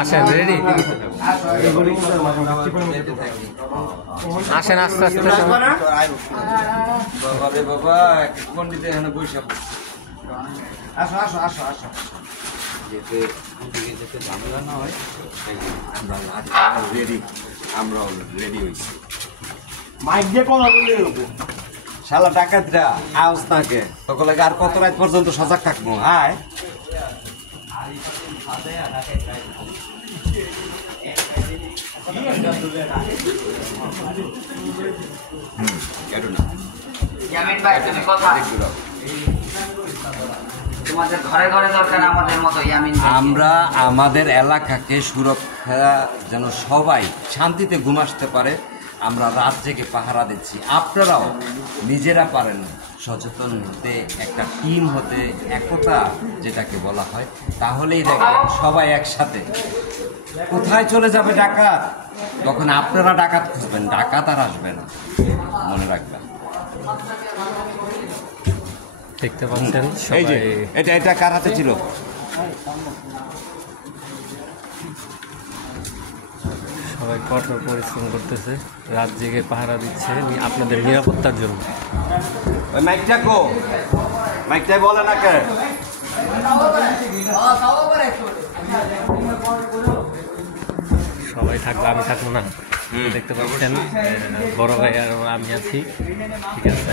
আসেন, রেডি? আসেন আস্তে আস্তে। বাবা রে বাবা, পন্ডিতে এখানে বসে আসো আসো আসো আসো, যেতে যেতে ঝামেলা না হয়। আমরা রেডি, আমরা রেডি হয়েছি। মাইক দিয়ে কথা বলে শালা ডাকাতরা আওয়াজ থাকে সকলে। আর কত রাত পর্যন্ত সজাগ থাকবো? হায় আমরা আমাদের এলাকাকে সুরক্ষা যেন সবাই শান্তিতে ঘুম আসতে পারে, আমরা রাত জেগে পাহারা দিচ্ছি। আপনারাও নিজেরা পারেন সচেতন হতে, একটা টিম হতে, একতা যেটাকে বলা হয়, তাহলেই দেখবেন সবাই একসাথে। কোথায় চলে যাবে ডাকাত, তখন আপনারা ডাকাত খুঁজবেন, ডাকাত আর আসবে না, মনে রাখবেন। দেখতে পাচ্ছেন এই যে এটা কার হাতে ছিল? সবাই কঠোর পরিশ্রম করতেছে, রাত জেগে পাহারা দিচ্ছে আপনাদের নিরাপত্তার জন্য। ওই মাইকটা কো, মাইকটাই বলে না কে? সবাই থাকবে, আমি থাকবো না। দেখতে পাচ্ছেন বড় ভাই আর আমি আছি, ঠিক আছে।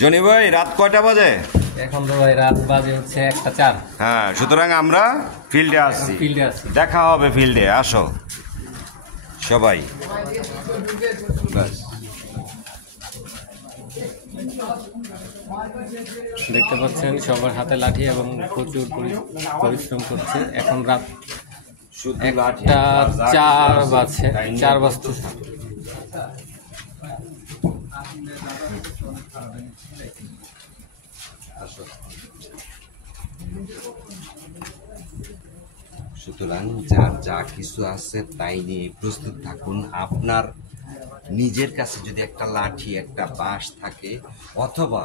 জনি ভাই, রাত কয়টা বাজে? এখন তো ভাই রাত বাজে হচ্ছে 1:04। হ্যাঁ, সুতরাং আমরা ফিল্ডে আসছি, ফিল্ডে আছি, দেখা হবে ফিল্ডে। আসো সবাই। দেখতে পাচ্ছেন সবার হাতে লাঠি এবং প্রচুর পরিশ্রম করছে। এখন রাত 1:04 বাজছে, 4 বাজতেছে। সুতরাং যার যা কিছু আছে তাই নিয়ে প্রস্তুত থাকুন। আপনার নিজের কাছে যদি একটা লাঠি, একটা বাঁশ থাকে অথবা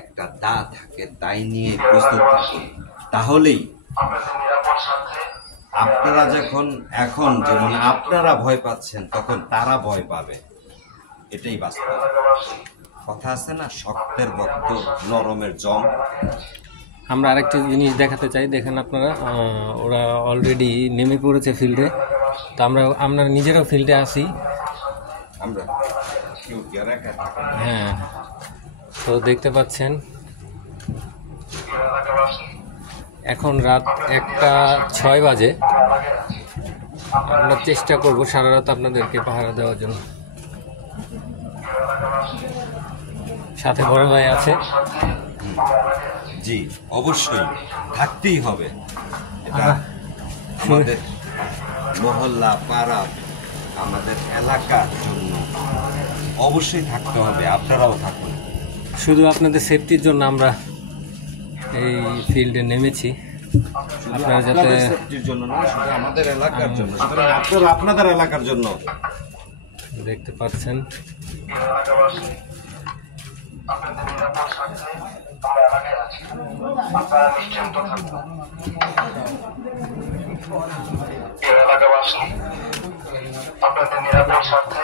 একটা দা থাকে, তাই নিয়ে প্রস্তুত থাকুন। তাহলেই আপনারা যখন এখন যেমন আপনারা ভয় পাচ্ছেন, তখন তারা ভয় পাবে। এটাই বাস্তব কথা। আছে না, শক্তের বক্ত নরমের জম। আমরা আরেকটা জিনিস দেখাতে চাই, দেখেন আপনারা, ওরা অলরেডি নেমে পড়েছে ফিল্ডে। তো আমরা নিজেরাও ফিল্ডে আসি। হ্যাঁ, তো দেখতে পাচ্ছেন এখন রাত 1:06 বাজে। আমরা চেষ্টা করব সারা রাত আপনাদেরকে পাহারা দেওয়ার জন্য। সাথে বড় ভাই আছে। জি, অবশ্যই থাকতেই হবে। এটা আমাদের মহল্লা, পাড়া, আমাদের এলাকার জন্য অবশ্যই থাকতে হবে। আপনারাও থাকুন। শুধু আপনাদের সেফটির জন্য আমরা এই ফিল্ডে নেমেছি, আপনারা যাতে সেফটির জন্য না, শুধু আমাদের এলাকার জন্য। সুতরাং আপনারা আপনাদের এলাকার জন্য। দেখতে পাচ্ছেন আপনাদের নিরাপদ স্বার্থে আমরা এলাকায় আছি, আপনারা নিশ্চিন্ত থাকুন। এলাকাবাসী আপনাদের নিরাপদ স্বার্থে